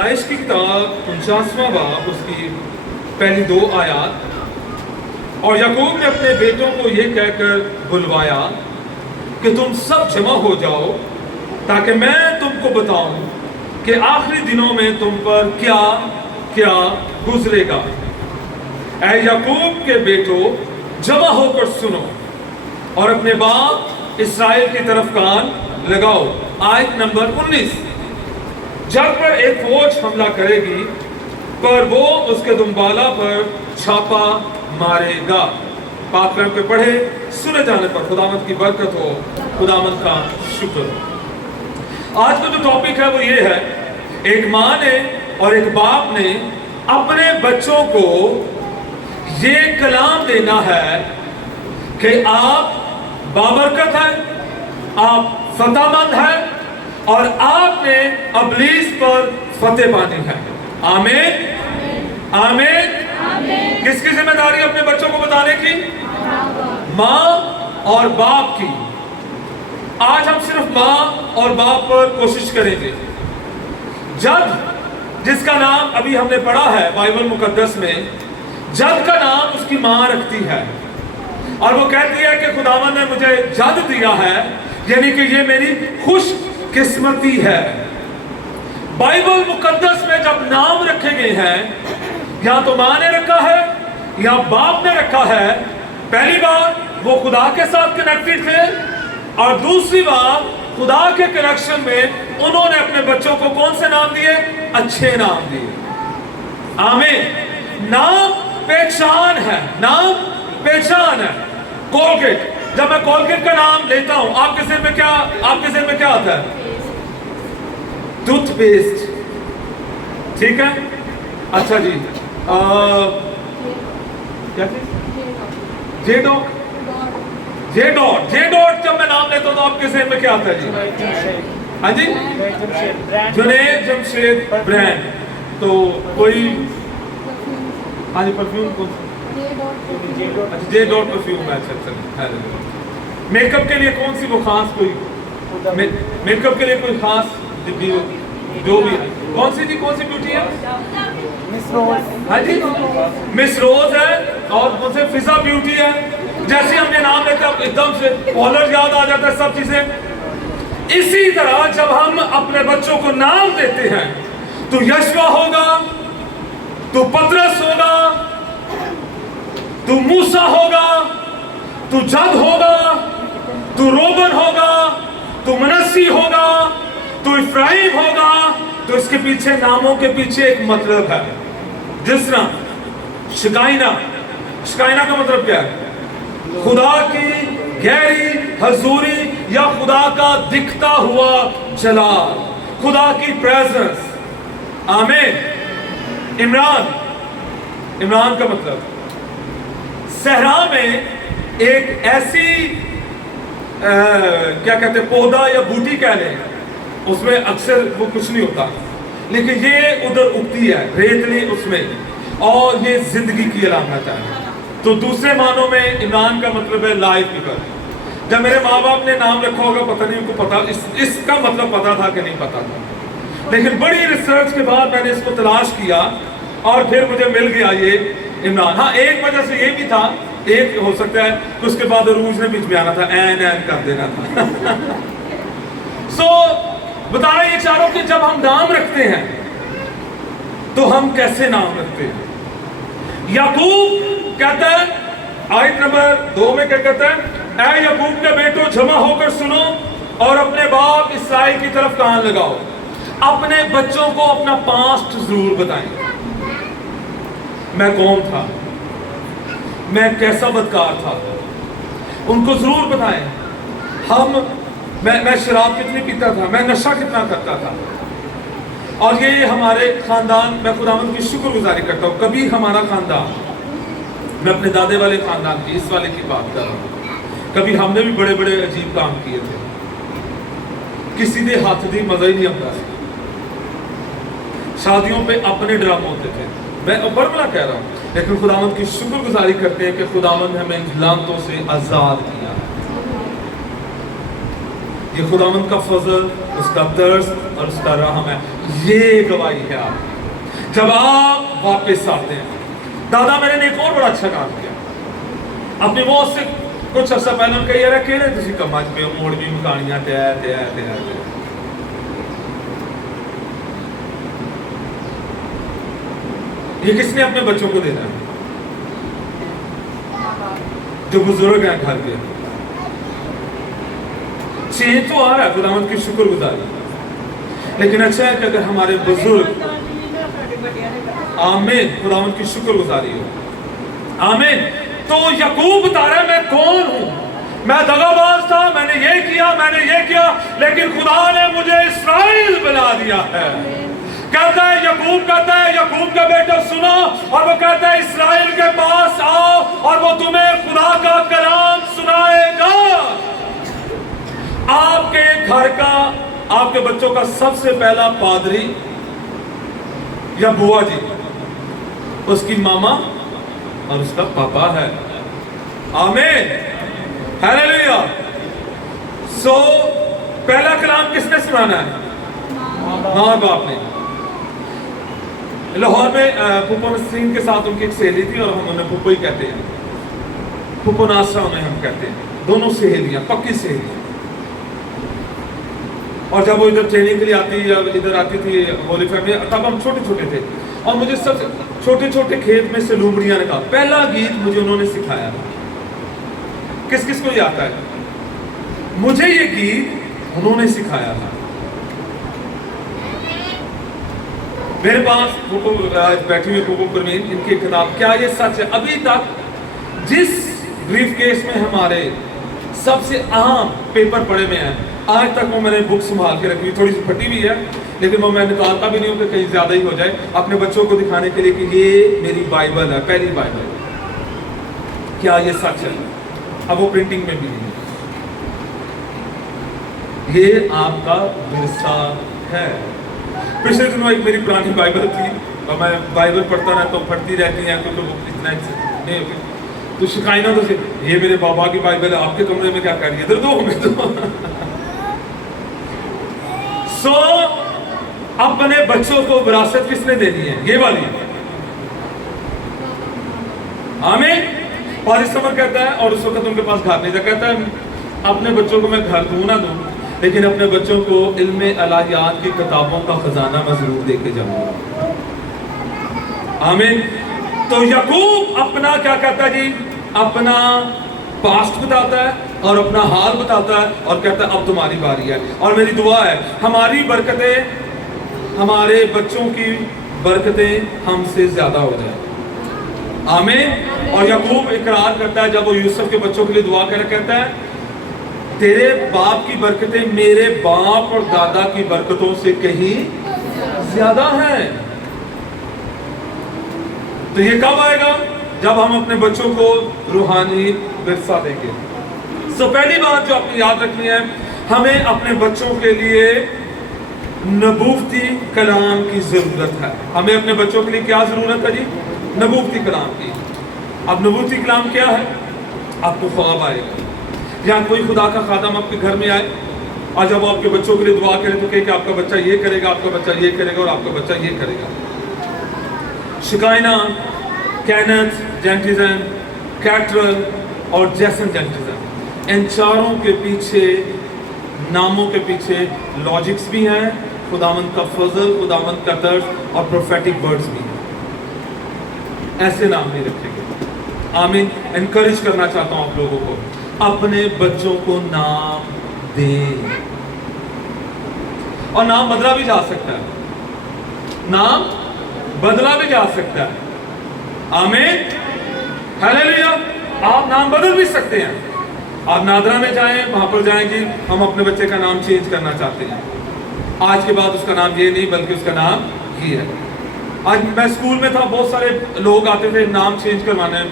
पैदाइश की किताब 49वां बाब उसकी पहली 2 आयत। और याकूब ने अपने बेटों को ये कहकर बुलवाया कि तुम सब जमा हो जाओ ताकि मैं तुमको बताऊं कि आखिरी दिनों में तुम पर क्या क्या गुजरेगा। ऐ याकूब के बेटो जमा होकर सुनो और अपने बाप इसराइल की तरफ कान लगाओ। आयत नंबर 19। जब पर एक फौज हमला करेगी पर वो उसके दुम्बाला पर छापा मारेगा। पाक कलम पे पढ़े, सुने जाने पर खुदावंद की बरकत हो, खुदावंद का शुक्र हो। आज का जो टॉपिक है वो ये है, एक माँ ने और एक बाप ने अपने बच्चों को ये कलाम देना है कि आप बाबरकत हैं, आप फतहमंद हैं और आपने अबलीस पर फतेह पानी है। आमीन आमीन। किसकी जिम्मेदारी अपने बच्चों को बताने की? माँ और बाप की। आज हम सिर्फ माँ और बाप पर कोशिश करेंगे। जद, जिसका नाम अभी हमने पढ़ा है बाइबल मुकद्दस में, जद का नाम उसकी माँ रखती है और वो कहती है कि खुदावंद ने मुझे जद दिया है, यानी कि ये मेरी खुश किस्मती है। बाइबल मुकद्दस में जब नाम रखे गए हैं, या तो माँ ने रखा है या बाप ने रखा है। पहली बार वो खुदा के साथ कनेक्टेड थे और दूसरी बार खुदा के कनेक्शन में उन्होंने अपने बच्चों को कौन से नाम दिए? अच्छे नाम दिए। आमीन। नाम पहचान है, नाम पहचान है। कोलगेट, जब मैं कोलगेट का नाम लेता हूं, आपके सिर में क्या आता है? टूथपेस्ट। ठीक है, अच्छा जी। क्या चीज? जेडॉक। जेडॉट जब मैं नाम लेता हूं तो आपके सिर में क्या आता है जी? हाँ जी, जुनैद जमशेद ब्रांड। तो कोई, हाँ जी, परफ्यूम कौन सा? जे डॉट परफ्यूम है। अच्छा। मेकअप के लिए कौन सी वो खास कोई मेकअप के लिए कोई खास जो भी है? कौन सी ब्यूटी है? मिस रोज। हाँ जी, मिस रोज है। और कौन से? फिजा ब्यूटी है। जैसे हमने नाम लेते हैं एकदम से कॉलर याद आ जाता है, सब चीजें। इसी तरह जब हम अपने बच्चों को नाम देते हैं तो यशवा होगा, तो पतरस होगा, तू मूसा होगा, तू जद होगा, तू रोबन होगा, तू मनस्सी होगा, तू इफ्राइम होगा। तो इसके पीछे, नामों के पीछे एक मतलब है। जिस तरह शिकाइना का मतलब क्या है? खुदा की गहरी हजूरी या खुदा का दिखता हुआ जलाल, खुदा की प्रेजेंस। आमीन। इमरान का मतलब सहरा में एक ऐसी क्या कहते हैं, पौधा या बूटी कह लें, उसमें अक्सर वो कुछ नहीं होता, लेकिन ये उधर उगती है, रेतली उसमें, और ये जिंदगी की अलामत है। तो दूसरे मानों में इमरान का मतलब है लाइफ गिवर। जब मेरे माँ बाप ने नाम रखा होगा, पता नहीं उनको पता इसका मतलब पता था कि नहीं पता था, लेकिन बड़ी रिसर्च के बाद मैंने इसको तलाश किया और फिर मुझे मिल गया ये इमरान। हाँ, एक वजह से ये भी था, एक हो सकता है कि उसके बाद अरूज ने बीच में आना था, एन कर देना था। सो बता रहे ये चारों कि जब हम नाम रखते हैं तो हम कैसे नाम रखते हैं। याकूब कहता है, आयत नंबर 2 में क्या कहता है? ऐ याकूब के बेटो जमा होकर सुनो और अपने बाप इसराइल की तरफ कान लगाओ। अपने बच्चों को अपना पास्ट जरूर बताएं। मैं कौन था, मैं कैसा बदकार था, उनको जरूर बताएं। मैं शराब कितनी पीता था, मैं नशा कितना करता था। और ये हमारे खानदान, मैं खुदावंद की शुक्रगुजारी करता हूँ, कभी हमारा खानदान, मैं अपने दादे वाले खानदान की, इस वाले की बात कर रहा हूँ, कभी हमने भी बड़े बड़े अजीब काम किए थे। किसी ने हाथ दी मजा ही नहीं आता। शादियों पे अपने ड्रामे होते थे, मैं बरमला कह रहा हूँ, लेकिन खुदावंद की शुक्रगुजारी करते हैं कि खुदावंद हमें लानतों से आजाद किया। یہ خداوند کا فضل، اس کا درس اور اس کا رحم ہے. یہ گواہی ہے آپ. جب آپ واپس آتے ہیں، دادا میرے نے ایک اور بڑا اچھا کام کیا. اپنی موت سے کچھ عرصہ پہلے ان کا یہ رکھے نا تسی کماج پہ موڑ بھی مکانیاں تیار. یہ کس نے اپنے بچوں کو دینا ہے؟ جو بزرگ ہیں گھر کے. چینج تو آ رہا ہے، خداوند کی شکر گزاری. لیکن اچھا ہے کہ اگر ہمارے بزرگ، آمین، خداوند کی شکر گزاری ہو. آمین. تو یعقوب بتا رہا ہے میں کون ہوں. میں دغا باز تھا، میں نے یہ کیا، لیکن خدا نے مجھے اسرائیل بنا دیا ہے. کہتا ہے یعقوب کا بیٹا سنو، اور وہ کہتا ہے اسرائیل کے پاس آؤ اور وہ تمہیں خدا کا کلام سنائے گا. آپ کے گھر کا، آپ کے بچوں کا سب سے پہلا پادری یا بوا جی اس کی ماما اور اس کا پاپا ہے. آمین، ہیلیلویا. سو پہلا کلام کس نے سنانا ہے؟ ماں باپ نے. لاہور میں پھوپھو نسرین کے ساتھ ان کی ایک سہیلی تھی، اور ہم انہیں پھوپھو ہی کہتے ہیں. پھوپھو ناصرہ انہیں ہم کہتے ہیں. دونوں سہیلیاں، پکی سہیلیاں. اور جب وہ ادھر ٹریننگ کے لیے ادھر آتی تھی ہولی فیملی، تب ہم چھوٹے چھوٹے تھے، اور مجھے سب سے چھوٹے چھوٹے کھیت میں سے لومڑیاں نے کہا. پہلا گیت مجھے انہوں نے سکھایا. کس کس کو یہ آتا ہے؟ مجھے یہ گیت انہوں نے سکھایا تھا. میرے پاس بیٹھی ہوئی پھوپھو پروین، ان کی کتاب کیا یہ سچ ہے. ابھی تک جس بریف کیس میں ہمارے سب سے اہم پیپر پڑے ہوئے ہیں، آج تک وہ میں نے بک سنبھال کے رکھی ہوئی. تھوڑی سی پھٹی ہوئی ہے، لیکن وہ میں نکالتا بھی نہیں ہوں کہ کہیں زیادہ ہی ہو جائے، اپنے بچوں کو دکھانے کے لیے کہ یہ میری بائبل ہے، پہلی بائبل. کیا یہ سچ ہے؟ اب وہ پرنٹنگ میں بھی نہیں ہے. یہ آپ کا ورثہ ہے. پچھلے دنوں ایک میری پرانی بائبل تھی، اور میں بائبل پڑھتا رہتا ہوں، پڑھتی رہتی ہیں کیونکہ وہ اتنا نہیں ہوتی. تو شکائنا تو سے یہ میرے بابا کی بائبل ہے، آپ کے کمرے میں کیا کر رہی ہے؟ ادھر دو ہمیں تو. سو اپنے بچوں کو وراثت کس نے دینی ہے؟ یہ والی. آمین. پارس سمر کہتا ہے، اور اس وقت ان کے پاس گھر نہیں تھا، کہتا ہے اپنے بچوں کو میں گھر دوں نہ دوں، لیکن اپنے بچوں کو علم الہیات کی کتابوں کا خزانہ میں ضرور دے کے جاؤں گا. آمین. تو یعقوب اپنا کیا کہتا ہے جی؟ اپنا پاسٹ بتاتا ہے اور اپنا حال بتاتا ہے، اور کہتا ہے اب تمہاری باری ہے. اور میری دعا ہے ہماری برکتیں، ہمارے بچوں کی برکتیں ہم سے زیادہ ہو جائیں. آمین. اور یعقوب اقرار کرتا ہے جب وہ یوسف کے بچوں کے لیے دعا کر کہتا ہے تیرے باپ کی برکتیں میرے باپ اور دادا کی برکتوں سے کہیں زیادہ ہیں. تو یہ کب آئے گا؟ جب ہم اپنے بچوں کو روحانی ورثہ دیں گے. سو پہلی بات جو آپ کو یاد رکھنی ہے، ہمیں اپنے بچوں کے لیے نبوتی کلام کی ضرورت ہے. ہمیں اپنے بچوں کے لیے کیا ضرورت ہے جی؟ نبوتی کلام کی. اب نبوتی کلام کیا ہے؟ آپ کو خواب آئے گا، یا کوئی خدا کا خادم آپ کے گھر میں آئے، اور جب وہ آپ کے بچوں کے لیے دعا کرے تو کہے کہ آپ کا بچہ یہ کرے گا، آپ کا بچہ یہ کرے گا، اور آپ کا بچہ یہ کرے گا. شکائنا، کینتھ جینٹزن، کیٹرل اور جیسن جینٹزن، ان چاروں کے پیچھے، ناموں کے پیچھے لاجکس بھی ہیں، خداوند کا فضل، خداوند کا درد اور پروفیٹک ورڈز بھی ہیں. ایسے نام نہیں رکھیں گے. آمین. انکریج کرنا چاہتا ہوں آپ لوگوں کو، اپنے بچوں کو نام دیں. اور نام بدلا بھی جا سکتا ہے، نام بدلا بھی جا سکتا ہے. آمین، ہیلیلویا. آپ نام بدل بھی سکتے ہیں. آپ نادرا میں جائیں، وہاں پر جائیں جی ہم اپنے بچے کا نام چینج کرنا چاہتے ہیں، آج کے بعد اس کا نام یہ نہیں بلکہ اس کا نام یہ ہے. آج میں اسکول میں تھا، بہت سارے لوگ آتے تھے نام چینج کروانے.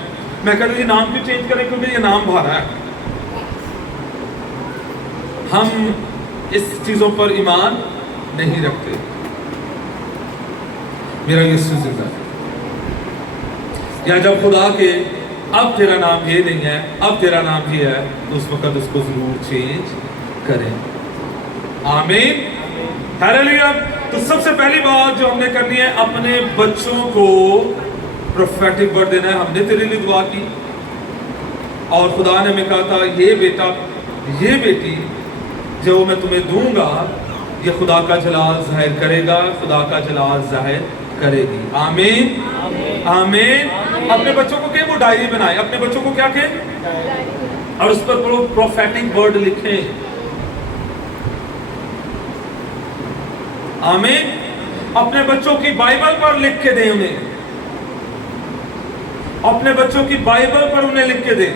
میں کہتا یہ نام کیوں چینج کریں؟ کیونکہ یہ نام بھارا ہے. ہم اس چیزوں پر ایمان نہیں رکھتے. میرا یسوع زندہ ہے. یا جب خدا کے اب تیرا نام یہ نہیں ہے، اب تیرا نام یہ ہے، تو اس وقت اس کو ضرور چینج کریں. آمین، ہیلیلویا۔ تو سب سے پہلی بات جو ہم نے کرنی ہے، اپنے بچوں کو پروفیٹک ورڈ دینا ہے۔ ہم نے تیرے لیے دعا کی اور خدا نے ہمیں کہا تھا یہ بیٹا یہ بیٹی جو میں تمہیں دوں گا یہ خدا کا جلال ظاہر کرے گا، خدا کا جلال ظاہر کرے گی۔ آمین آمین۔ اپنے بچوں کو کہ وہ ڈائری بنائے، اپنے بچوں کو کیا کہیں اور اس پر پروفیٹک ورڈ لکھیں۔ آمین۔ اپنے بچوں کی بائبل پر لکھ کے دیں انہیں، اپنے بچوں کی بائبل پر انہیں لکھ کے دیں۔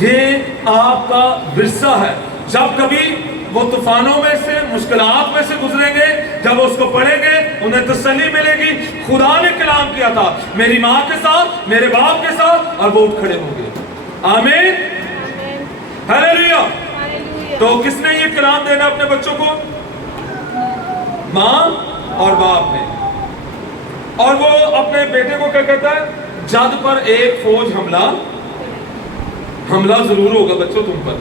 یہ آپ کا ورثہ ہے۔ جب کبھی وہ طوفانوں میں سے، مشکلات میں سے گزریں گے، جب اس کو پڑھیں گے انہیں تسلی ملے گی۔ خدا نے کلام کیا تھا میری ماں کے ساتھ، میرے باپ کے ساتھ، اور وہ اٹھ کھڑے ہوں گے۔ آمین ہیلیلویا۔ تو کس نے یہ کلام دینا اپنے بچوں کو؟ ماں اور باپ نے۔ اور وہ اپنے بیٹے کو کیا کہتا ہے؟ جد پر ایک فوج حملہ ضرور ہوگا بچوں تم پر،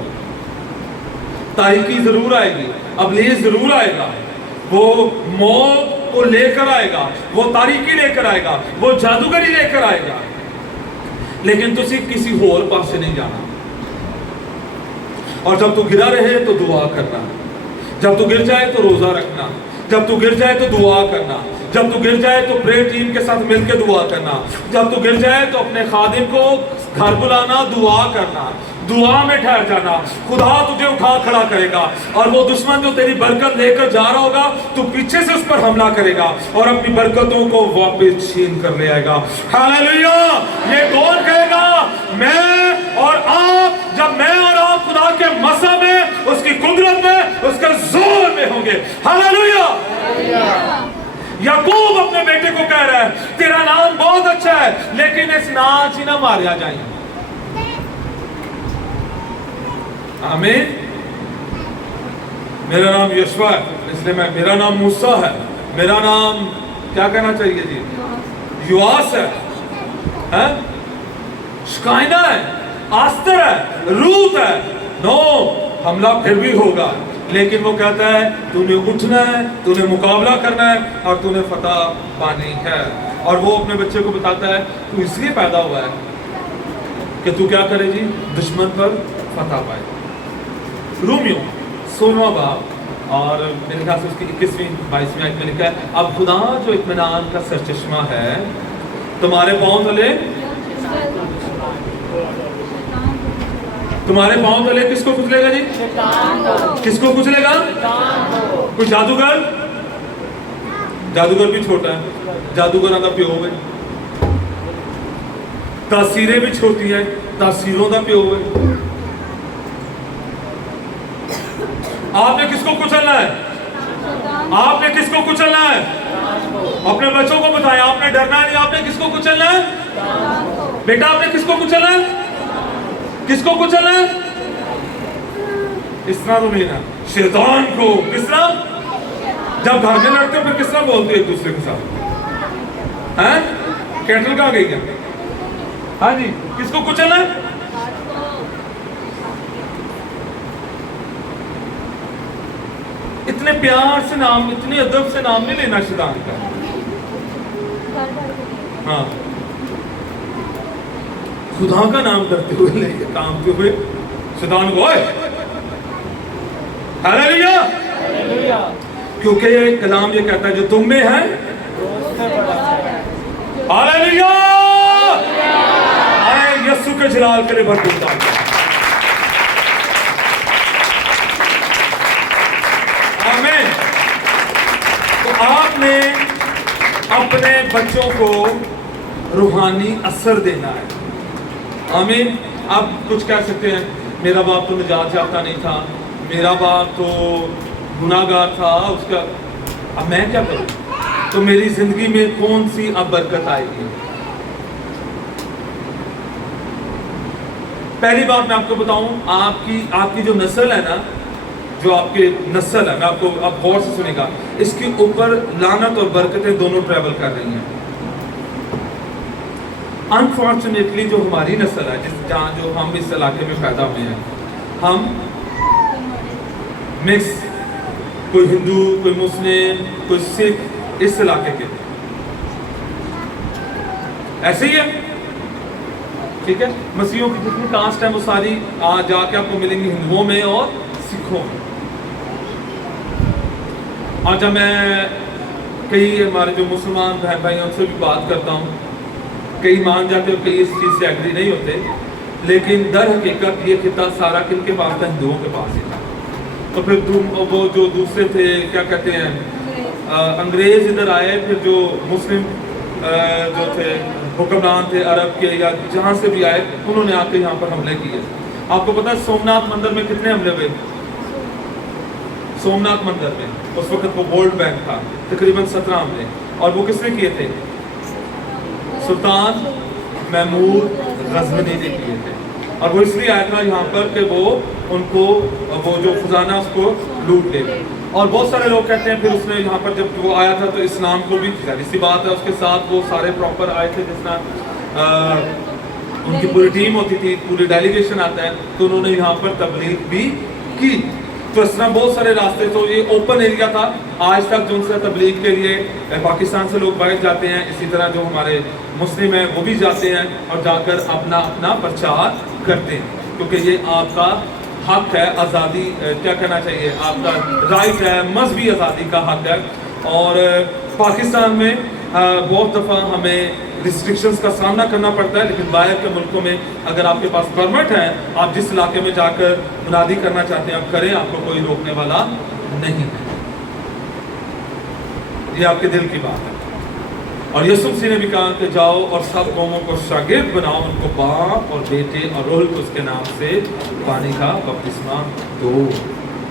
تاریکی ضرور آئے گی، ابلیس ضرور آئے گا، وہ موت کو لے کر آئے گا، وہ تاریکی لے کر آئے گا، وہ جادوگری لے کر آئے گا، لیکن تسی کسی اور پاس سے نہیں جانا۔ اور جب تو گرا رہے تو دعا کرنا، جب تو گر جائے تو روزہ رکھنا، جب تو گر جائے تو دعا کرنا، جب تو گر جائے تو پریئر ٹیم کے ساتھ مل کے دعا کرنا، جب تو گر جائے تو اپنے خادم کو گھر بلانا، دعا کرنا، دعا میں ٹھہر جانا۔ خدا تجھے اٹھا کھڑا کرے گا، اور وہ دشمن جو تیری برکت لے کر جا رہا ہوگا تو پیچھے سے اس پر حملہ کرے گا اور اپنی برکتوں کو واپس چھین کر لے آئے گا۔ ہیلیلویا۔ یہ کون کہے گا؟ میں اور آپ۔ جب میں اور آپ خدا کے مسا میں، اس کی قدرت میں، اس کے زور میں ہوں گے۔ ہیلیلویا۔ یعقوب اپنے بیٹے کو کہہ رہا ہے تیرا نام بہت اچھا ہے لیکن اس ناچ ہی نہ ماریا جائیں۔ آمین۔ میرا نام یشوع ہے، اس لیے میرا نام موسیٰ ہے، میرا نام کیا کہنا چاہیے جی؟ یواس ہے، شکائنہ ہے، آستر ہے، روت ہے۔ نو، حملہ پھر بھی ہوگا، لیکن وہ کہتا ہے تو نے اٹھنا ہے، تو نے مقابلہ کرنا ہے اور تو نے فتح پانی ہے۔ اور وہ اپنے بچے کو بتاتا ہے تو اس لیے پیدا ہوا ہے کہ تو کیا کرے جی؟ دشمن پر فتح پائے۔ رومیو 16واں باب اور میرے خیال سے اس کی 21ویں 22ویں آیت میں لکھا ہے اب خدا جو اطمینان کا سرچشمہ ہے تمہارے پاؤں تلے، تمہارے پاؤں تلے کس کو کچلے گا جی؟ کس کو کچلے گا؟ کوئی جادوگر؟ جادوگر بھی چھوٹا ہے، جادوگر دا پیو ہے، تاثیریں بھی چھوٹی ہیں، تاثیروں دا پیو ہے۔ آپ نے کس کو کچلنا ہے؟ آپ نے کس کو کچلنا ہے؟ اپنے بچوں کو بتائیں، آپ نے ڈرنا نہیں۔ آپ نے کس کو کچلنا ہے؟ بیٹا آپ نے کس کو کچلنا ہے؟ کس کو کچلنا ہے؟ اس طرح تو نہیں نا، شیطان کو۔ کس طرح؟ جب گھر میں لڑتے پھر کس طرح بولتے ایک دوسرے کے ساتھ؟ کیٹل کہاں گئی کیا؟ ہاں جی، کس کو کچلنا ہے؟ اتنے پیار سے نام، اتنے ادب سے نام نہیں لینا شیطان کا۔ ہاں، خدا کا نام کرتے ہوئے لے کامتے ہوئے شیطان کو اوئے ہیلیلویا، کیونکہ یہ کلام یہ کہتا ہے جو تم میں ہے ہیلیلویا، آئے یسوع کے جلال کے لیے بھرپور تعریف۔ آمین۔ تو آپ نے اپنے بچوں کو روحانی اثر دینا ہے۔ آمین۔ آپ کچھ کہہ سکتے ہیں میرا باپ تو نجات یافتہ نہیں تھا، میرا باپ تو گناہ گار تھا، اس کا اب میں کیا کروں؟ تو میری زندگی میں کون سی اب برکت آئے گی؟ پہلی بات میں آپ کو بتاؤں، آپ کی جو نسل ہے نا، جو آپ کی نسل ہے، میں آپ کو اب غور سے سنیں گا، اس کے اوپر لعنت اور برکتیں دونوں ٹریول کر رہی ہیں۔ انفارچونیٹلی جو ہماری نسل ہے، جو ہم اس علاقے میں پیدا ہوئے ہیں، ہم مکس، کوئی ہندو، کوئی مسلم، کوئی سکھ، اس علاقے کے، ایسے ہی ہے، ٹھیک ہے؟ مسیحیوں کی جتنی کاسٹ ہیں وہ ساری جا کے آپ کو ملیں گی ہندوؤں میں اور سکھوں میں۔ اور جب میں کئی ہمارے جو مسلمان بہن بھائی ان سے بھی بات کرتا ہوں، کئی مان جاتے ہیں، کئی اس چیز سے ایگری نہیں ہوتے، لیکن در حقیقت یہ خطہ سارا کن کے پاس تھا؟ ہندوؤں کے پاس ہی تھا۔ تو پھر وہ جو دوسرے تھے، کیا کہتے ہیں، انگریز ادھر آئے، پھر جو مسلم جو تھے حکمران تھے عرب کے یا جہاں سے بھی آئے، انہوں نے آ کے یہاں پر حملے کیے۔ آپ کو پتا ہے سومناتھ مندر میں کتنے حملے ہوئے؟ سومناتھ مندر میں اس وقت وہ گولڈ بینک تھا، تقریباً 17 حملے، اور وہ کس نے کیے تھے؟ سلطان محمود غزنوی نے کیے تھے۔ اور وہ اس لیے آیا تھا یہاں پر کہ وہ ان کو وہ جو خزانہ اس کو لوٹ لے۔ اور بہت سارے لوگ کہتے ہیں پھر اس نے یہاں پر جب وہ آیا تھا تو اسلام کو بھی، ظاہر سی بات ہے اس کے ساتھ وہ سارے پراپر آئے تھے، جس طرح ان کی پوری ٹیم ہوتی تھی، پوری ڈیلیگیشن آتا ہے، تو انہوں نے یہاں پر تبلیغ بھی کی۔ تو اس طرح بہت سارے راستے، تو یہ اوپن ایریا تھا۔ آج تک جو ان سے تبلیغ کے لیے پاکستان سے لوگ باہر جاتے ہیں، اسی طرح جو ہمارے مسلم ہیں وہ بھی جاتے ہیں اور جا کر اپنا پرچار کرتے ہیں، کیونکہ یہ آپ کا حق ہے، آزادی کیا کہنا چاہیے، آپ کا رائٹ ہے، مذہبی آزادی کا حق ہے۔ اور پاکستان میں بہت دفعہ ہمیں ریسٹرکشنز کا سامنا کرنا پڑتا ہے، لیکن باہر کے ملکوں میں اگر آپ کے پاس پرمٹ ہے، آپ جس علاقے میں جا کر منادی کرنا چاہتے ہیں آپ کریں، آپ کو کوئی روکنے والا نہیں ہے۔ یہ آپ کے دل کی بات ہے۔ اور یسوع مسیح نے بھی کہا کہ جاؤ اور سب قوموں کو شاگرد بناؤ، ان کو باپ اور بیٹے اور روح القدس کے نام سے پانی کا بپتسمہ دو۔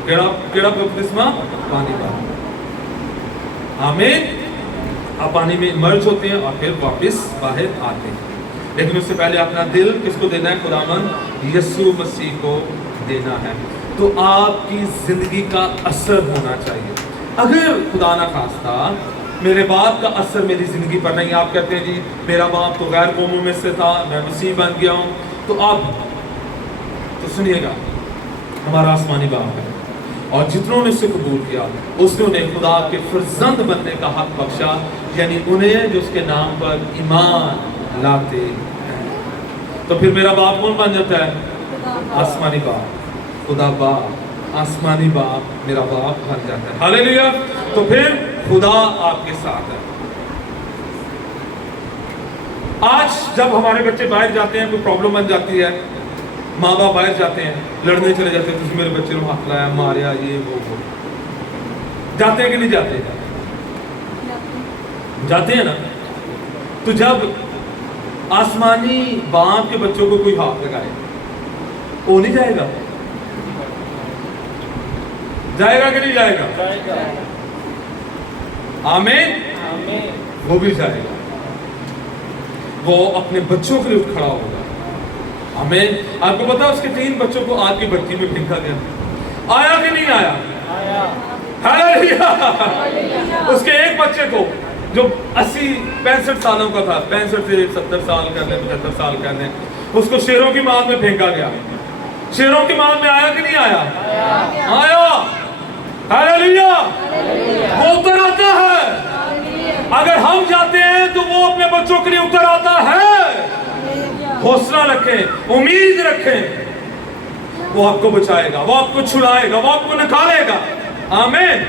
کیڑا بپتسمہ؟ پانی کا۔ آمین۔ آپ پانی میں مرج ہوتے ہیں اور پھر واپس باہر آتے ہیں، لیکن اس سے پہلے اپنا دل کس کو دینا ہے؟ خداوند یسوع مسیح کو دینا ہے۔ تو آپ کی زندگی کا اثر ہونا چاہیے۔ اگر خدا نہ خواستہ میرے باپ کا اثر میری زندگی پر نہیں، آپ کہتے ہیں جی میرا باپ تو غیر قوموں میں سے تھا، میں مسیح بن گیا ہوں، تو آپ تو سنیے گا، ہمارا آسمانی باپ ہے، اور جتنوں نے اسے قبول کیا اس نے انہیں خدا کے فرزند بننے کا حق بخشا، یعنی انہیں جو اس کے نام پر ایمان لاتے ہیں۔ تو پھر میرا باپ کون بن جاتا ہے؟ آسمانی باپ، خدا باپ، آسمانی باپ میرا باپ بن جاتا ہے۔ ہاللیلویا۔ تو پھر خدا آپ کے ساتھ ہے۔ آج جب ہمارے بچے باہر جاتے ہیں، کوئی پرابلم بن جاتی ہے، ماں باپ باہر جاتے ہیں، لڑنے چلے جاتے ہیں، تجھے میرے بچے نے ہاتھ لایا، ماریا، یہ وہ جاتے ہیں کہ نہیں جاتے؟ جاتے ہیں نا۔ تو جب آسمانی باپ کے بچوں کو کوئی ہاتھ لگائے، وہ نہیں جائے گا؟ جائے گا کہ نہیں جائے گا؟ آمین۔ وہ بھی جائے گا، وہ اپنے بچوں کے لیے اٹھ کھڑا ہوگا۔ آمین۔ آپ کو پتا اس کے 3 بچوں کو آگ کی بھٹی میں پھینکا گیا، آیا کہ نہیں آیا؟ ہاللیلویا۔ اس کے ایک بچے کو جو 65 سالوں کا تھا، 65 سے 70 سال کر لیں، 75 سال کر لیں، اس کو شیروں کی ماں میں پھینکا گیا۔ شیروں کی ماں میں آیا کہ نہیں آیا؟ آیا۔ ہاللیلویا۔ وہ اتر آتا ہے۔ اگر ہم جاتے ہیں تو وہ اپنے بچوں کے لیے اتر آتا ہے۔ حوصلہ رکھیں، امید رکھیں، وہ آپ کو بچائے گا، وہ آپ کو چھڑائے گا، وہ آپ کو نکالے گا۔ آمین۔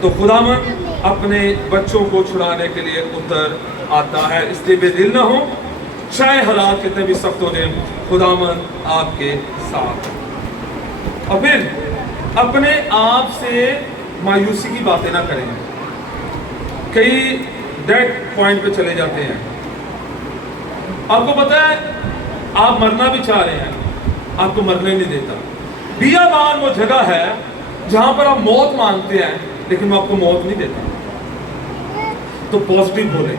تو خداوند اپنے بچوں کو چھڑانے کے لیے اتر آتا ہے، اس لیے بے دل نہ ہو، چاہے حالات کتنے بھی سخت ہو جائیں، خداوند آپ کے ساتھ۔ اور پھر اپنے آپ سے مایوسی کی باتیں نہ کریں۔ کئی ڈیڈ پوائنٹ پہ چلے جاتے ہیں۔ آپ کو پتا ہے آپ مرنا بھی چاہ رہے ہیں، آپ کو مرنے نہیں دیتا۔ بیابان وہ جگہ ہے جہاں پر آپ موت مانگتے ہیں لیکن وہ آپ کو موت نہیں دیتا۔ تو پازیٹیو بولیں۔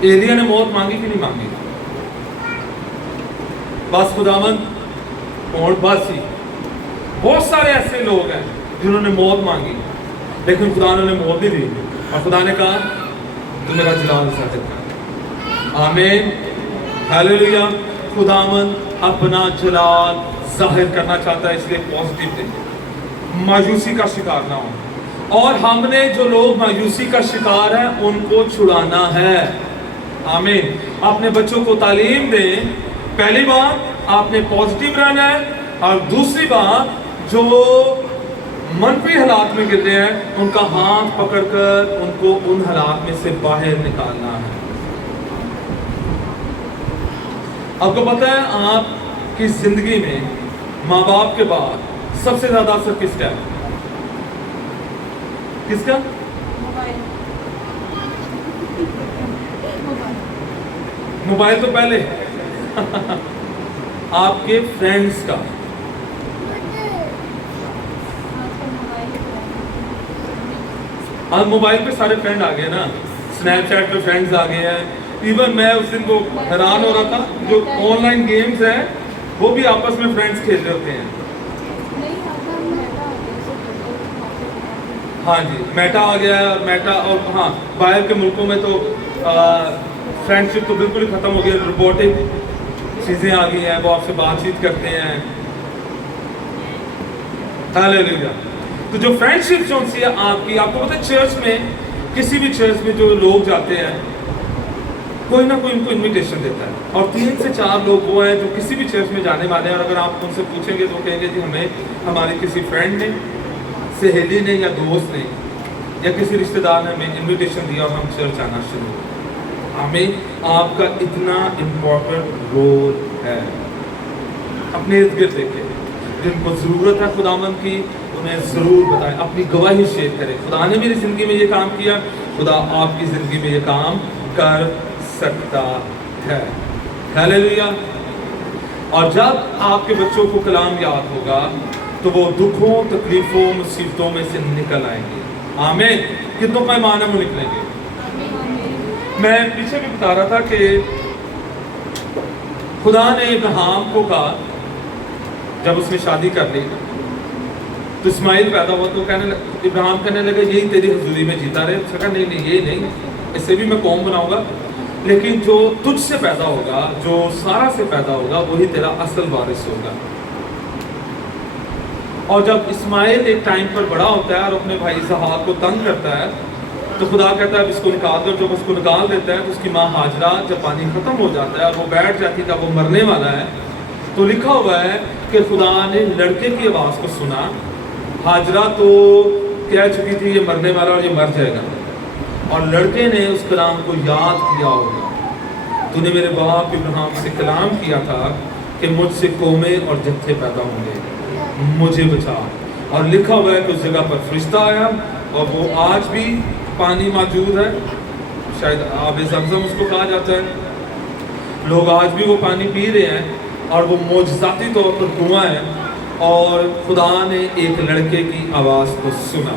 ایلیا نے موت مانگی کہ نہیں مانگی؟ بس خداوند اور باسی بہت سارے ایسے لوگ ہیں جنہوں نے موت مانگی لیکن خدا نے موت نہیں دی، اور خدا نے کہا تو میرا جلال ساتھ ہے۔ آمین۔ हालेलुया। खुदावन अपना जलाल जाहिर करना चाहता है, इसलिए पॉजिटिव देखिए, मायूसी का शिकार ना हो। और हमने जो लोग मायूसी का शिकार हैं उनको छुड़ाना है। आमीन। अपने बच्चों को तालीम दें, पहली बात आपने पॉजिटिव रहना है, और दूसरी बात जो मनफी हालात में गिर रहे हैं उनका हाथ पकड़कर उनको उन हालात में से बाहर निकालना है। आपको पता है आपकी जिंदगी में माँ बाप के बाद सबसे ज्यादा असर किसका है? किसका? मोबाइल तो पहले आपके फ्रेंड्स का। आज मोबाइल पे सारे फ्रेंड आ गए ना, स्नैपचैट पे फ्रेंड्स आ गए हैं। इवन मैं उस दिन को हैरान हो रहा था, जो ऑनलाइन गेम्स हैं वो भी आपस में फ्रेंड्स खेल रहे होते हैं। हाँ जी, मेटा आ गया है, और मेटा, और हाँ बाहर के मुल्कों में तो फ्रेंडशिप तो बिल्कुल ही खत्म हो गई, रोबोटिक चीजें आ गई हैं, वो आपसे बातचीत करते हैं। हालेलुया। तो जो फ्रेंडशिप जो सी है आपकी, आपको पता है चर्च में, किसी भी चर्च में जो लोग जाते हैं कोई ना कोई उनको इनविटेशन देता है, और 3 से 4 लोग वो हैं जो किसी भी चर्च में जाने वाले हैं, और अगर आप उनसे पूछेंगे तो कहेंगे जी हमें हमारे किसी फ्रेंड ने, सहेली ने या दोस्त ने या किसी रिश्तेदार ने हमें इनविटेशन दिया और हम चर्च आना शुरू हो। हमें आपका इतना इम्पोर्टेंट रोल है। अपने इर्द गिर्द देखें, जिनको ज़रूरत है खुदावंद की उन्हें ज़रूर बताएं, अपनी गवाही शेयर करें। खुदा ने मेरी ज़िंदगी में ये काम किया, खुदा आपकी ज़िंदगी में ये काम कर सकता है। हालेलुया। और जब आपके बच्चों को कलाम याद होगा तो वो दुखों, तकलीफों, मुसीबतों में से निकल आएंगे। आमीन। कितनों का ईमान है वो निकलेंगे। मैं पीछे भी बता रहा था कि खुदा ने इब्राहिम को कहा, जब उसने शादी कर ली तो इस्माइल पैदा हुआ, तो इब्राहिम कहने लगा यही तेरी हुजूरी में जीता रहे। उसने कहा नहीं नहीं, ये नहीं, इससे भी मैं कौम बनाऊंगा, लेकिन जो तुझसे पैदा होगा, जो सारा से पैदा होगा, वही तेरा असल वारिस होगा। और जब इस्माइल एक टाइम पर बड़ा होता है और अपने भाई इसहाक को तंग करता है, तो खुदा कहता है इसको निकाल दो। जब उसको निकाल देता है तो उसकी माँ हाजरा, जब पानी खत्म हो जाता है और वो बैठ जाती है, वो मरने वाला है, तो लिखा हुआ है कि खुदा ने लड़के की आवाज़ को सुना। हाजरा तो कह चुकी थी ये मरने वाला और ये मर जाएगा, और लड़के ने उस कलाम को याद किया होगा, तूने मेरे बाप इब्राहिम से कलाम किया था कि मुझसे कौमें और जत्थे पैदा होंगे, मुझे बचा। और लिखा हुआ है कि उस जगह पर फरिश्ता आया, और वो आज भी पानी मौजूद है, शायद आबे ज़मज़म उसको कहा जाता है। लोग आज भी वो पानी पी रहे हैं, और वो मौजज़ाती तौर पर कुआं है, और खुदा ने एक लड़के की आवाज़ को सुना।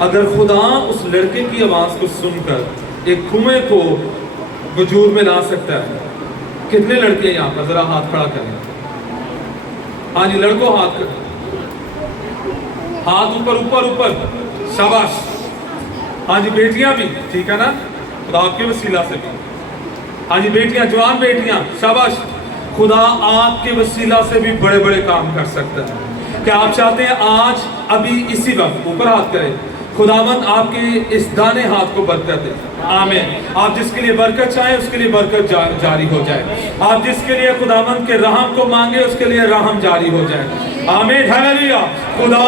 अगर खुदा उस लड़के की आवाज़ को सुनकर एक कुएं को वजूद में ला सकता है, कितने लड़के यहाँ पर जरा हाथ खड़ा करें। हाँ जी, लड़कों हाथ कर, हाथ ऊपर ऊपर ऊपर, शाबाश। हाँ जी, बेटियां भी, ठीक है ना, खुदा आपके वसीला से भी। हाँ जी बेटियां, जवान बेटियां, शाबाश। खुदा आपके वसीला से भी बड़े बड़े काम कर सकता है। क्या आप चाहते हैं आज अभी इसी वक्त ऊपर हाथ करें, खुदावंद आपके इस दाने हाथ को बरकत दे। आमीन। आप जिसके लिए बरकत चाहें उसके लिए बरकत जारी हो जाए। आप जिसके लिए खुदावंद के रहम को मांगे उसके लिए रहम जारी हो जाए। आमीन। हालेलुया। खुदा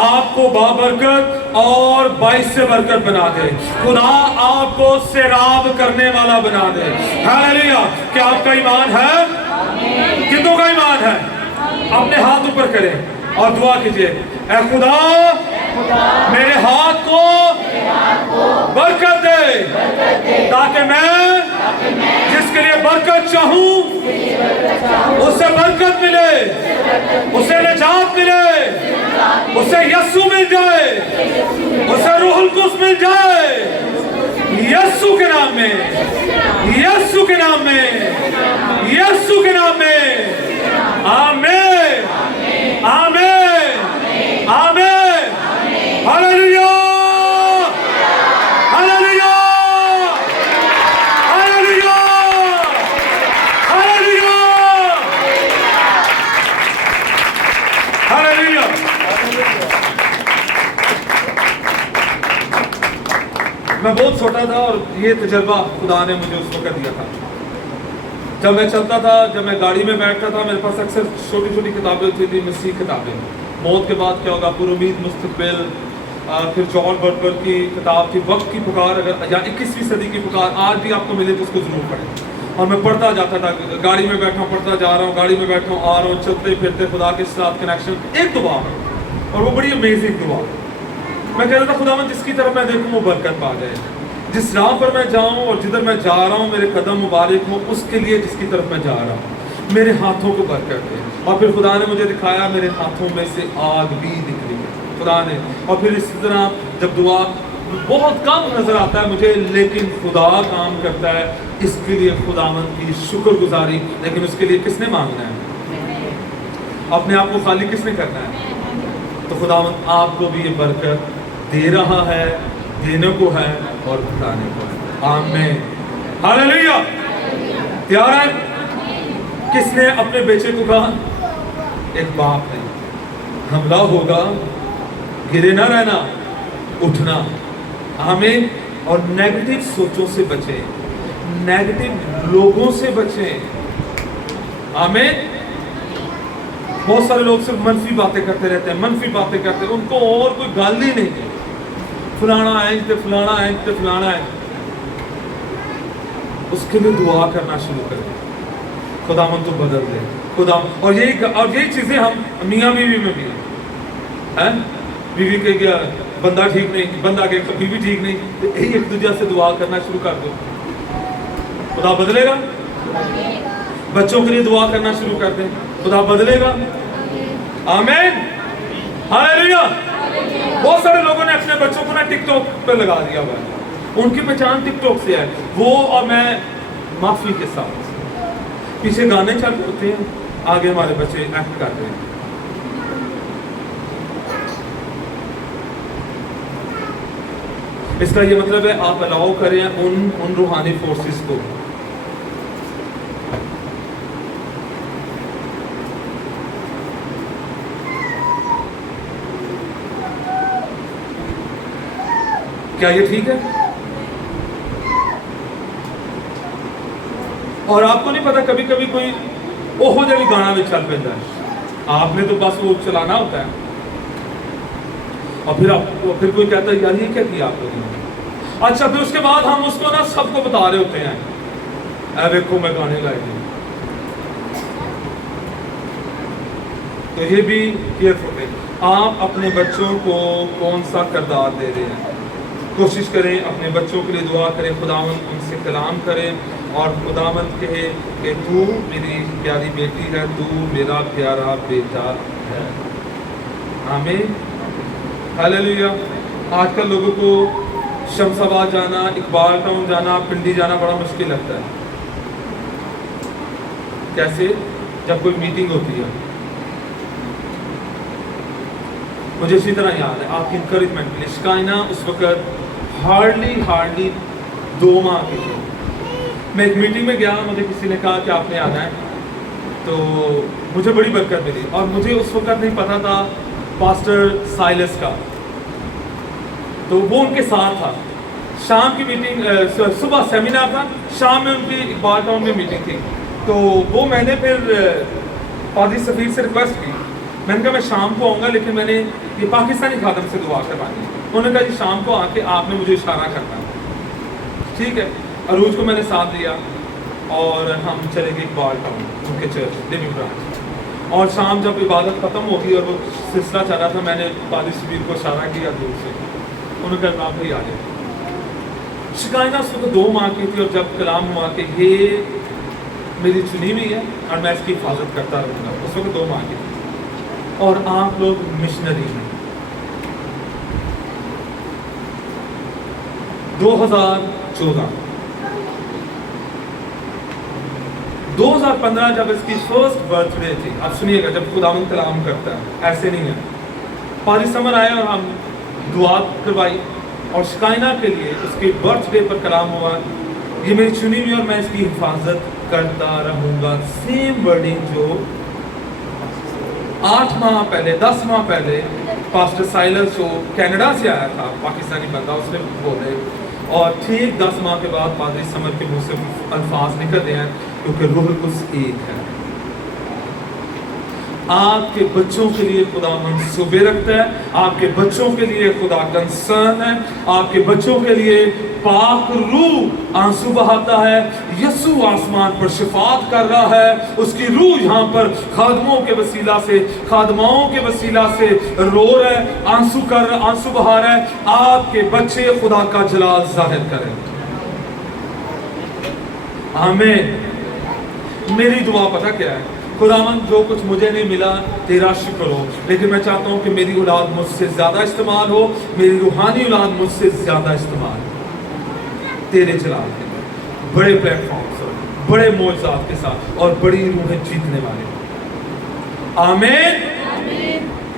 आपको बाबरकत और बाइस से बरकत बना दे। खुदा आपको सैराब करने वाला बना दे। हालेलुया। क्या आपका ईमान है? कितनों का ईमान है? अपने हाथ ऊपर करें और दुआ कीजिए, ऐ खुदा मेरे हाथ को बरकत दे, ताकि मैं जिसके लिए बरकत चाहूं उससे बरकत मिले, उसे निजात मिले, उसे यस्सु मिल जाए, उसे रूहुल कुद्स मिल जाए। यस्सु के नाम में, यस्सु के नाम में, यस्सु के नाम में। आमीन, आमीन, आमीन। Hallelujah, hallelujah, hallelujah, hallelujah. Hallelujah. मैं बहुत छोटा था और ये तजर्बा खुदा ने मुझे उस वक्त दिया था। जब मैं चलता था, जब मैं गाड़ी में बैठता था, मेरे पास अक्सर छोटी छोटी किताबें होती थी, मसीह किताबें। मौत के बाद क्या होगा, पुरुमीद मुस्तकबिल, फिर जॉन बर्बर की किताब थी वक्त की पुकार, अगर या 21वीं सदी की पुकार आज भी आपको मिले तो उसको ज़रूर पढ़ें। और मैं पढ़ता जाता था, गाड़ी में बैठा हूँ पढ़ता जा रहा हूँ, गाड़ी में बैठा हूँ आ रहा हूँ, चलते फिरते खुदा के साथ कनेक्शन। एक दुआ है और वो बड़ी अमेजिंग दुआ। मैं कह रहा था खुदावन जिसकी तरफ मैं देखूँ वो बरकत पा जाए, जिस राह पर मैं जाऊँ और जिधर मैं जा रहा हूँ मेरे कदम मुबारक हो, उसके लिए जिसकी तरफ मैं जा रहा हूँ मेरे हाथों को बरकत दे। और फिर खुदा ने मुझे दिखाया मेरे हाथों में से आग भी दिख रही है खुदा ने। और फिर इस तरह जब दुआ बहुत कम नजर आता है मुझे, लेकिन खुदा काम करता है, इसके लिए खुदावंद की शुक्रगुजारी। लेकिन उसके लिए किसने मांगना है? अपने आप को खाली किसने करना है? तो खुदावंद आपको भी ये बरकत दे रहा है, देने को है और बताने को है। आमीन, हालेलुया। तैयार है? किसने अपने बेटे को कहा? एक बाप ने। हमला होगा, गिरे ना रहना, उठना। आमीन। और नेगेटिव सोचों से बचें, नेगेटिव लोगों से बचें। आमीन। बहुत सारे लोग सिर्फ मनफी बातें करते रहते हैं, मनफी बातें करते हैं, उनको और कोई गाल ही नहीं। फलाना है तो फलाना है तो फलाना है। उसके लिए दुआ करना शुरू करें, खुदावन तो बदल दे खुदा। और यही चीजें हम मियाँ बीवी में भी हैं। बीवी के क्या बंदा ठीक नहीं, बंदा के बीवी ठीक नहीं, तो यही एक दूसरे से दुआ करना शुरू कर दो, खुदा बदलेगा। बच्चों के लिए दुआ करना शुरू कर दें, खुदा बदलेगा। आमीन, हालेलुया। बहुत सारे लोगों ने अपने बच्चों को ना टिकटॉक पे लगा दिया हुआ है, उनकी पहचान टिकटॉक से है। वो और मैं माफी के साथ पीछे गाने चल होते हैं, आगे हमारे बच्चे एक्ट करते हैं। इसका ये मतलब है आप अलाउ करें उन रूहानी फोर्सेस को। क्या ये ठीक है? और आपको नहीं पता कभी कभी कोई ओहो जब गाना भी चल पैदा है, आपने तो बस वो चलाना होता है और फिर कोई कहता है यार ये क्या किया आप लोगों ने। अच्छा, फिर उसके बाद हम उसको ना सबको बता रहे होते हैं, ऐ देखो मैं गाने लाए। तो ये भी केयरफुल है, आप अपने बच्चों को कौन सा किरदार दे रहे हैं। कोशिश करें अपने बच्चों के लिए दुआ करें, खुदावंद उनसे कलाम करें और खुदावंद कहे कि तू मेरी प्यारी बेटी है, तू मेरा प्यारा बेटा है। आमीन, हालेलुया। आजकल लोगों को शमशाबाद जाना, इकबाल टाउन जाना, पिंडी जाना बड़ा मुश्किल लगता है। कैसे? जब कोई मीटिंग होती है। मुझे इसी तरह याद है आपकी इंकरेजमेंट के लिए शिकायना उस वक्त हार्डली 2 माह की थी। मैं एक मीटिंग में गया, मुझे किसी ने कहा कि आपने आना है, तो मुझे बड़ी बरकत मिली। और मुझे उस वक्त नहीं पता था पास्टर साइलस का, तो वो उनके साथ था। शाम की मीटिंग, सुबह सेमिनार था, शाम में उनकी इकबाल टाउन में मीटिंग थी। तो वो मैंने फिर पादरी सफीर से रिक्वेस्ट की, मैंने कहा मैं शाम को आऊँगा, लेकिन मैंने ये पाकिस्तानी खादम से दुआ करवानी है। उन्होंने कहा जी शाम को आके आपने मुझे इशारा करना है। ठीक है, अरूज को मैंने साथ दिया और हम चले गए इकबाल टाउन उनके चर्च लिविंग ब्रांच। और शाम जब इबादत ख़त्म हो गई और वो सिलसिला चल रहा था, मैंने पादरी सफीर को इशारा किया दूर से, उन्होंने कहा आप भाई आ जाए। शिकायना उस वक्त 2 माह की थी और जब कलाम हुआ कि ये मेरी चुनी हुई है और मैं इसकी हिफाजत करता रहूँगा, उस वक्त 2 माह की थी। और आप लोग मिशनरी हैं। 2015 जब इसकी फर्स्ट बर्थडे थी, अब सुनिएगा जब खुदावंद कलाम करता है ऐसे नहीं है। पादरी समर आए और हम दुआ करवाई और शिकायना के लिए उसके बर्थडे पर कलाम हुआ, ये मेरी चुनी हुई और मैं इसकी हिफाजत करता रहूँगा। सेम वर्डिंग जो 8 माह पहले 10 माह पहले पास्टर साइलस जो कनाडा से आया था, पाकिस्तानी बंदा, उसने बोले, और ठीक 10 माह के बाद पादरी समर के मुंह से अल्फाज निकलते हैं, क्योंकि रूह कुछ एक है। आपके बच्चों के लिए खुदावंद सुबह रखता है, आपके बच्चों के लिए खुदा कंसर्न है, आपके बच्चों के लिए पाक रूह आंसू बहाता है। यीशु आसमान पर शिफात कर रहा है, उसकी रूह यहाँ पर खादमों के वसीला से, खादमाओं के वसीला से रो रहा है, आंसू बहा रहा है। आपके बच्चे खुदा का जलाल जाहिर करें। आमीन। मेरी दुआ पता क्या है? खुदावंद जो कुछ मुझे नहीं मिला तेरा शुक्र हो, लेकिन मैं चाहता हूँ कि मेरी औलाद मुझसे ज्यादा इस्तेमाल हो, मेरी रूहानी औलाद मुझसे ज्यादा इस्तेमाल हो तेरे जलाल के लिए, बड़े प्लेटफॉर्म से, बड़े मौजूदात के साथ, और बड़ी रूहें जीतने वाले। आमीन,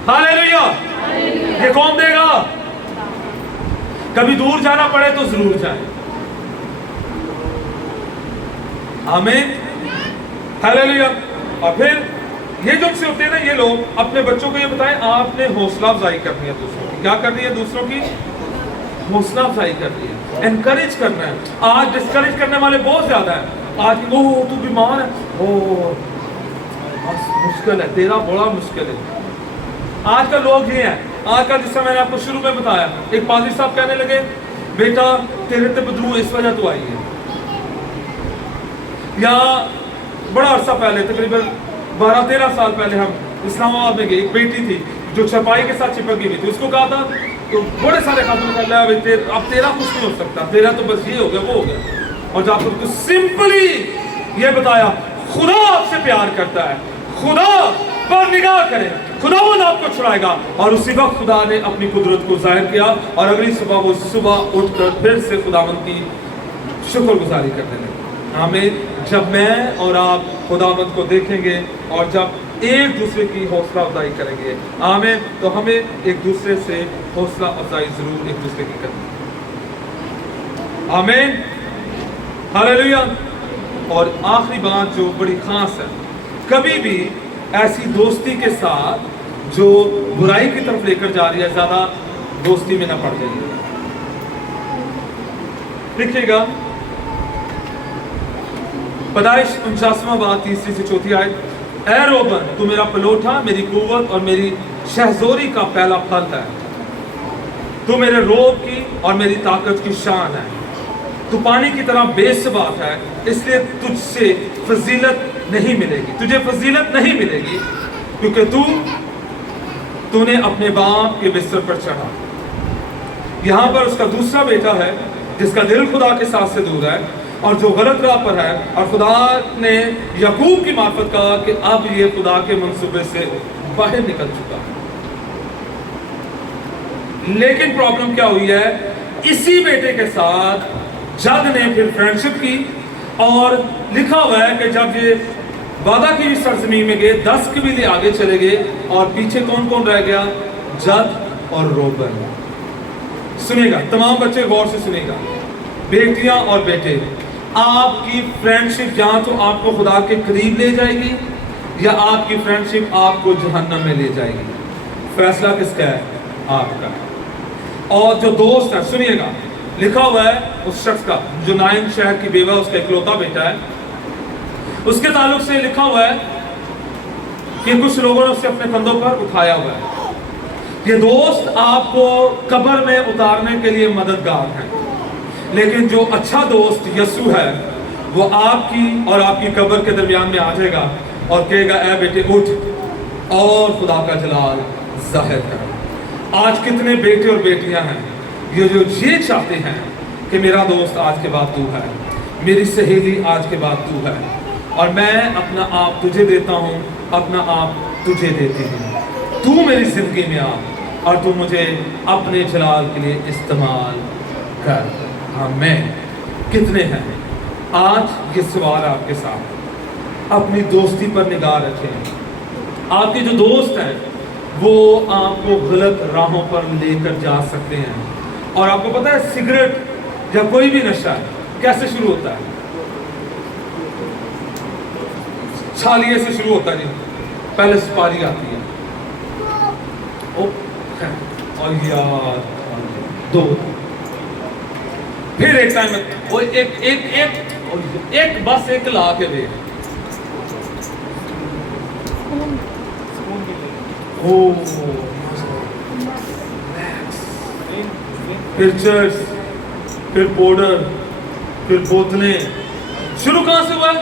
हालेलुया। ये कौन देगा? कभी दूर जाना पड़े तो जरूर जाए। आमीन, हालेलुया। और फिर ये जो से होते हैं ना, ये लोग अपने बच्चों को ये बताएं, आपने हौसला अफजाई करनी है दूसरों की। क्या करनी है? दूसरों की हौसला अफजाई करनी है, एनकरेज करना है। आज डिस्करेज करने वाले बहुत ज्यादा है। आज ओह तू बीमार है, ओह मुश्किल है, तेरा बड़ा मुश्किल है। आजकल लोग ये हैं, आजकल जिस समय मैंने आपको शुरू में बताया, एक पादरी साहब कहने लगे, बेटा तेरे ते बदरू इस वजह तो आई है। या बड़ा अरसा पहले, तकरीबन 12-13 साल पहले, हम इस्लामाबाद में गए, एक बेटी थी जो छपाई के साथ चिपक गई थी। उसको कहा था, तो बड़े सारे खातून कर लिया, अब तेरा कुछ नहीं हो सकता, तेरा तो बस ये हो गया, वो हो गया। और जब उसको सिंपली ये बताया, खुदा आपसे प्यार करता है, खुदा पर निगाह करें, खुदावंद आपको छुड़ाएगा। और उसी वक्त खुदा ने अपनी कुदरत को जाहिर किया, और अगली सुबह वो सुबह उठकर फिर से खुदावंद की शुक्रगुजारी करने लगे। आमीन। जब मैं और आप खुदावंद को देखेंगे और जब एक दूसरे की हौसला अफजाई करेंगे, आमीन, तो हमें एक दूसरे से हौसला अफजाई जरूर एक दूसरे की करनी। आमीन, हालेलुया। और आखिरी बात जो बड़ी खास है, कभी भी ऐसी दोस्ती के साथ जो बुराई की तरफ लेकर जा रही है, ज्यादा दोस्ती में न पड़ जाइए। देखिएगा पैदाइश 49वां बाब 3 से 4 आयत, ऐ रोबन तू मेरा पलोठा, मेरी कुव्वत और मेरी शहजोरी का पहला फल है। तू मेरे रोब की और मेरी ताकत की शान है। तू पानी की तरह बेसबात है, इसलिए तुझसे फजीलत नहीं मिलेगी, तुझे फजीलत नहीं मिलेगी, क्योंकि तूने अपने बाप के बिस्तर पर चढ़ा। यहाँ पर उसका दूसरा बेटा है जिसका दिल खुदा के साथ से दूर है और जो गलत राह पर है, और खुदा ने याकूब की मार्फत कहा कि अब ये खुदा के मंसूबे से बाहर निकल चुका है। लेकिन प्रॉब्लम क्या हुई है? इसी बेटे के साथ जद ने फिर फ्रेंडशिप की, और लिखा हुआ है कि जब ये वादा की भी सरजमीन में गए, 10 कबीले आगे चले गए, और पीछे कौन कौन रह गया? जद और रोबन। सुनेगा तमाम बच्चे, गौर से सुनेगा, बेटियां और बेटे, आपकी फ्रेंडशिप या तो आपको खुदा के करीब ले जाएगी, या आपकी फ्रेंडशिप आपको जहन्नम में ले जाएगी। फैसला किसका है? आपका। और जो दोस्त है, सुनिएगा, लिखा हुआ है उस शख्स का जो नाइन शहर की बेवा, उसका इकलौता बेटा है, उसके ताल्लुक से लिखा हुआ है कि कुछ लोगों ने उसे अपने कंधों पर उठाया हुआ है। ये दोस्त आपको कब्र में उतारने के लिए मददगार है, लेकिन जो अच्छा दोस्त यीशु है, वो आपकी और आपकी कब्र के दरमियान में आ जाएगा और कहेगा, ऐ बेटे उठ और खुदा का जलाल जाहिर कर। आज कितने बेटे और बेटियां हैं ये जो ये चाहते हैं कि मेरा दोस्त आज के बाद तू है, मेरी सहेली आज के बाद तू है, और मैं अपना आप तुझे देता हूँ, अपना आप तुझे देती हूँ, तू मेरी जिंदगी में आ और तू मुझे अपने जलाल के लिए इस्तेमाल कर। आमीन। कितने हैं? आज ये सवाल आपके साथ, अपनी दोस्ती पर निगाह रखें। आपके जो दोस्त हैं वो आपको गलत राहों पर लेकर जा सकते हैं। और आपको पता है सिगरेट या कोई भी नशा कैसे शुरू होता है? छालिए से शुरू होता है जी। पहले सुपारी आती है, ओ और यार दो, फिर एक टाइम वो एक बस एक ला के दे, ओ फिर चर्च, फिर पाउडर, फिर बोतलें। शुरू कहां से हुआ?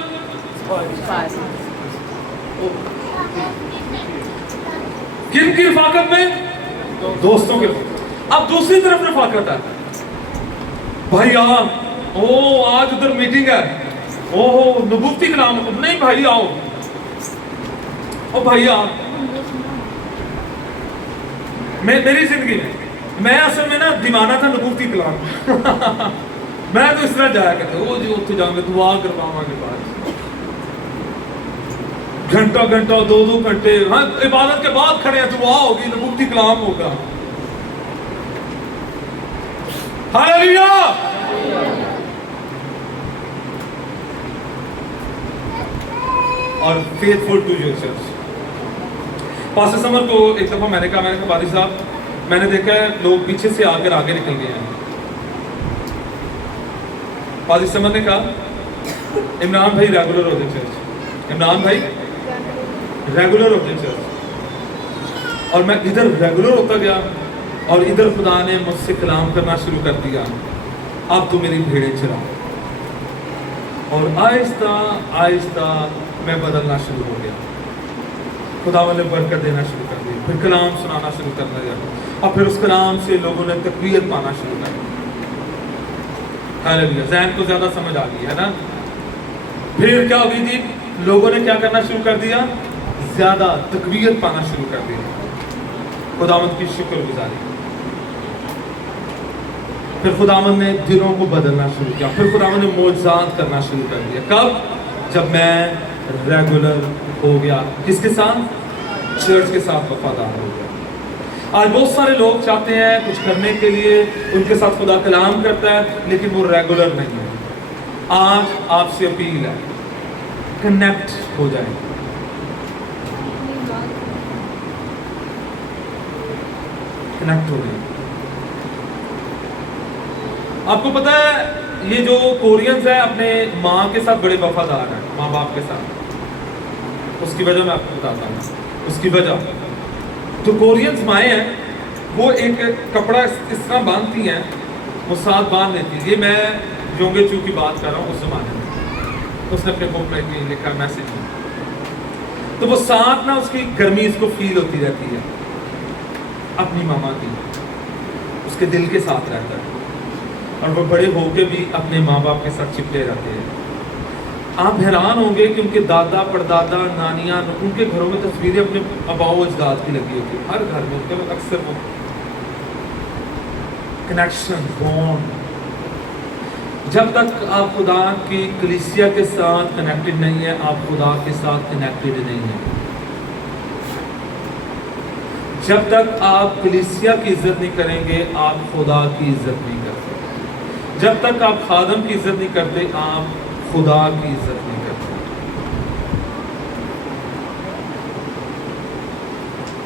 किन की रफाकत में? दोस्तों के। अब दूसरी तरफ रफाकत है, भाई ओ आज उधर मीटिंग है, ओहो नबूवती कलाम, नहीं भाई आओ, ओ भाई मेरी जिंदगी में मैं असल में ना दीवाना था नबूवती कलाम मैं तो इस तरह जाया करता, वो जी उत्थे जाऊंगे दुआ करवावांगे बाद घंटा घंटा 2-2 घंटे, हाँ इबादत के बाद खड़े हैं, दुआ होगी, नबूवती कलाम होगा। हालेलुया। और faithful to your church. Pastor Samar को एक दफा मैंने कहा पादी साहब, मैंने देखा है लोग पीछे से आकर आगे निकल गए हैं। पादी समर ने कहा इमरान भाई रेगुलर हो जाए चर्च, इमरान भाई रेगुलर हो जाए चर्च। और मैं इधर रेगुलर होता गया और इधर खुदा ने मुझसे कलाम करना शुरू कर दिया, अब तो मेरी भेड़ें चरा। और आहिस्ता आहिस्ता मैं बदलना शुरू हो गया, खुदा ने बरकत देना शुरू कर दी, फिर कलाम सुनाना शुरू करना दिया, और फिर उस कलाम से लोगों ने तकबीरत पाना शुरू कर दी। हालेलुया। ज़हन को ज्यादा समझ आ गई है ना। फिर क्या हो गई थी, लोगों ने क्या करना शुरू कर दिया, ज्यादा तकबीरत पाना शुरू कर दिया। खुदावंद की शुक्रगुजारी, फिर खुदावंद ने दिलों को बदलना शुरू किया, फिर खुदावंद ने मौजज़ात करना शुरू कर दिया। कब? जब मैं रेगुलर हो गया, किसके साथ? चर्च के साथ वफादार हो गया। आज बहुत सारे लोग चाहते हैं कुछ करने के लिए, उनके साथ खुदा कलाम करता है, लेकिन वो रेगुलर नहीं है। आज आपसे अपील है, कनेक्ट हो जाए। कनेक्ट हो जाए। आपको पता है ये जो कोरियंस है अपने माँ के साथ बड़े वफादार हैं, माँ बाप के साथ। उसकी वजह मैं आपको बताता हूँ। उसकी वजह, जो कोरियंस माएँ हैं वो एक कपड़ा इस तरह बांधती हैं, वो साथ बांध लेती है। ये मैं जोंगे चू की बात कर रहा हूँ उस जमाने में, उसने अपने बुक में लिखा मैसेज में। तो वो साथ ना उसकी गर्मी इसको फील होती रहती है अपनी मामा की, उसके दिल के साथ रहता है, और वो बड़े होके भी अपने माँ बाप के साथ चिपके रहते हैं। आप हैरान होंगे कि उनके दादा परदादा नानियाँ, उनके घरों में तस्वीरें अपने अबाओ अजदाद की लगी होती है, हर घर में उनके अक्सर वो कनेक्शन बॉन्ड। जब तक आप खुदा की कलीसिया के साथ कनेक्टेड नहीं है, आप खुदा के साथ कनेक्टेड नहीं है। जब तक आप कलीसिया की इज्जत नहीं करेंगे, आप खुदा की इज्जत नहीं कर सकते। जब तक आप खादम की इज्जत नहीं करते, आप खुदा की इज्जत नहीं करते।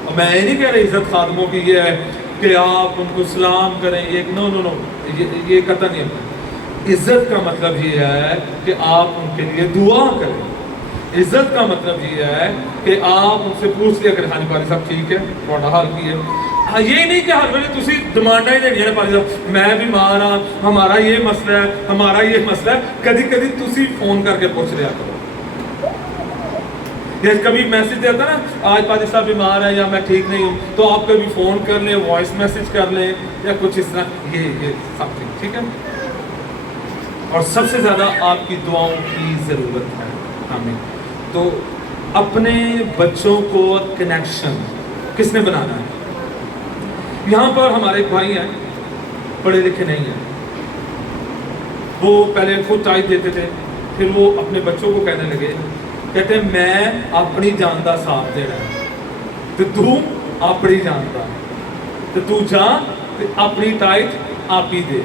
और मैं ये नहीं कह रहा इज्जत खादमों की ये है कि आप उनको सलाम करें, एक नो नो नो, ये कतई नहीं है। इज्जत का मतलब ये है कि आप उनके लिए दुआ करें। इज्जत का मतलब ये है कि आप उनसे पूछ लिया करें, हाँ जी पारी साहब ठीक है, थोड़ा हाल की है। हाँ, ये नहीं कि हर वेले तुसी डिमांडा ही देनियां ने पारी साहब, मैं बीमार हाँ, हमारा ये मसला है, हमारा ये मसला है। कभी कभी तुसी फोन करके पूछ लिया करो। या कभी मैसेज देता ना, आज पारी साहब बीमार है या मैं ठीक नहीं हूँ, तो आप कभी फोन कर लें, वॉइस मैसेज कर लें या कुछ इस तरह, ये समथिंग ठीक है। और सबसे ज्यादा आपकी दुआओं की जरूरत है हमें। तो अपने बच्चों को कनेक्शन किसने बनाना है? यहाँ पर हमारे एक भाई हैं, पढ़े लिखे नहीं हैं, वो पहले खुद टाइप देते थे, फिर वो अपने बच्चों को कहने लगे, कहते मैं अपनी जान का साथ देना है, तो तू अपनी जान का, तो तू जा तो अपनी टाइट आप ही दे।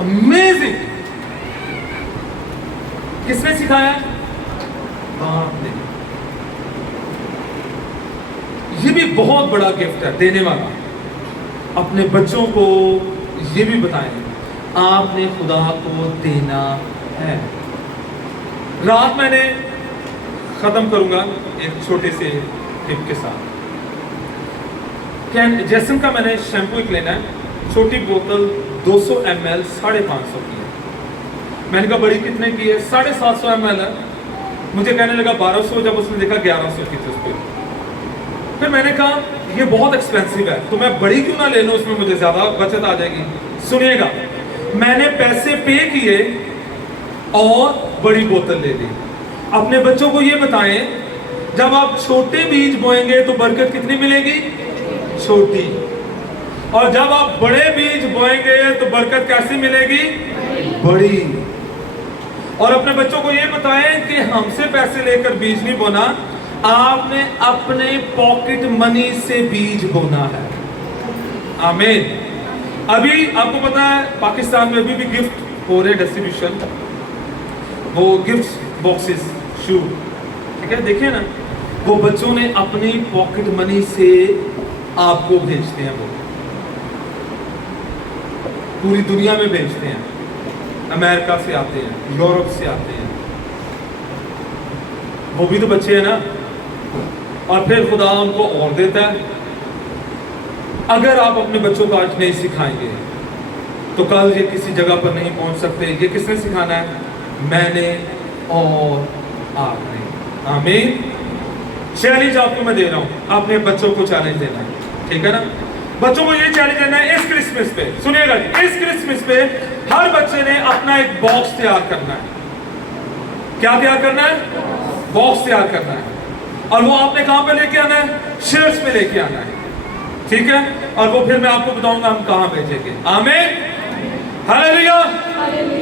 अमेजिंग। किसने सिखाया? बाप ने। ये بھی بہت بڑا گفٹ ہے دینے والا. اپنے بچوں کو یہ بھی بتائیں آپ نے خدا کو دینا ہے. رات میں نے ختم کروں گا ایک چھوٹے سے ٹپ کے ساتھ. جیسن کا میں نے شیمپو ایک لینا ہے, چھوٹی بوتل 200 ml 550 کی ہے. میں نے کہا بڑی کتنے کی ہے؟ 750 ml ہے. مجھے کہنے لگا 1200, جب اس نے دیکھا 1100 کی تھی اس پہ. پھر میں نے کہا یہ بہت ایکسپینسو ہے تو میں بڑی کیوں نہ لے لوں, اس میں مجھے زیادہ بچت آ جائے گی. سنیے گا, میں نے پیسے پے کیے اور بڑی بوتل لے لی. اپنے بچوں کو یہ بتائیں جب آپ چھوٹے بیج بوئیں گے تو برکت کتنی ملے گی؟ چھوٹی. اور جب آپ بڑے بیج بوئیں گے تو برکت کیسی ملے گی؟ بڑی. اور اپنے بچوں کو یہ بتائیں کہ ہم سے پیسے لے کر بیج نہیں بونا, آپ نے اپنے پاکٹ منی سے بیج بونا ہے. آمین. ابھی آپ کو پتا ہے پاکستان میں ابھی بھی گفٹ ہو رہے ڈسٹریبیوشن, وہ گفٹ باکسز شو, ٹھیک ہے, دیکھیں نا, وہ بچوں نے اپنی پاکٹ منی سے آپ کو بھیجتے ہیں, وہ پوری دنیا میں بھیجتے ہیں. امریکہ سے آتے ہیں, یورپ سے آتے ہیں, وہ بھی تو بچے ہیں نا. اور پھر خدا ان کو اور دیتا ہے. اگر آپ اپنے بچوں کو آج نہیں سکھائیں گے تو کل یہ کسی جگہ پر نہیں پہنچ سکتے. یہ کس نے سکھانا ہے؟ میں نے اور آپ نے. آمین. چیلنج آپ کو میں دے رہا ہوں, اپنے بچوں کو چیلنج دینا ہے, ٹھیک ہے نا. بچوں کو یہ چیلنج دینا ہے اس کرسمس پہ. سنیے گا جی, اس کرسمس پہ ہر بچے نے اپنا ایک باکس تیار کرنا ہے. کیا تیار کرنا ہے؟ باکس تیار کرنا ہے. اور وہ آپ نے کہاں پہ لے کے آنا ہے؟ شرٹس میں لے کے آنا ہے, ٹھیک ہے. اور وہ پھر میں آپ کو بتاؤں گا ہم کہاں بھیجیں گے. آمین. ہاللیلویا.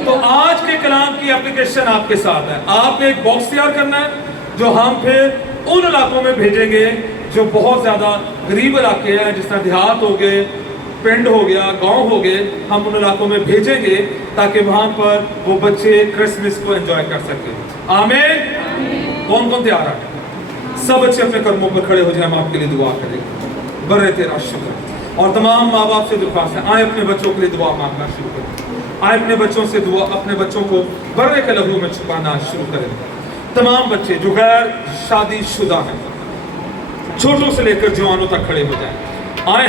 تو آج کے کلام کی اپلیکیشن آپ کے ساتھ ہے. آپ نے ایک باکس تیار کرنا ہے جو ہم پھر ان علاقوں میں بھیجیں گے جو بہت زیادہ غریب علاقے ہیں, جس طرح دیہات ہو گئے, پنڈ ہو گیا, گاؤں ہو گئے. ہم ان علاقوں میں بھیجیں گے تاکہ وہاں پر وہ بچے کرسمس کو انجوائے کر سکیں. آمین. کون کون تیار ہے؟ سب بچے اپنے قدموں پر کھڑے ہو جائیں, ہم آپ کے لیے دعا کریں. برے تیرا شکر. اور تمام ماں باپ سے درخواست ہے, آئے اپنے بچوں کے لیے دعا مانگنا شروع کریں. آئے اپنے بچوں سے دعا, اپنے بچوں کو برے کے لہو میں چھپانا شروع کریں. تمام بچے جو غیر شادی شدہ ہیں, چھوٹوں سے لے کر جوانوں تک کھڑے ہو جائیں. آئے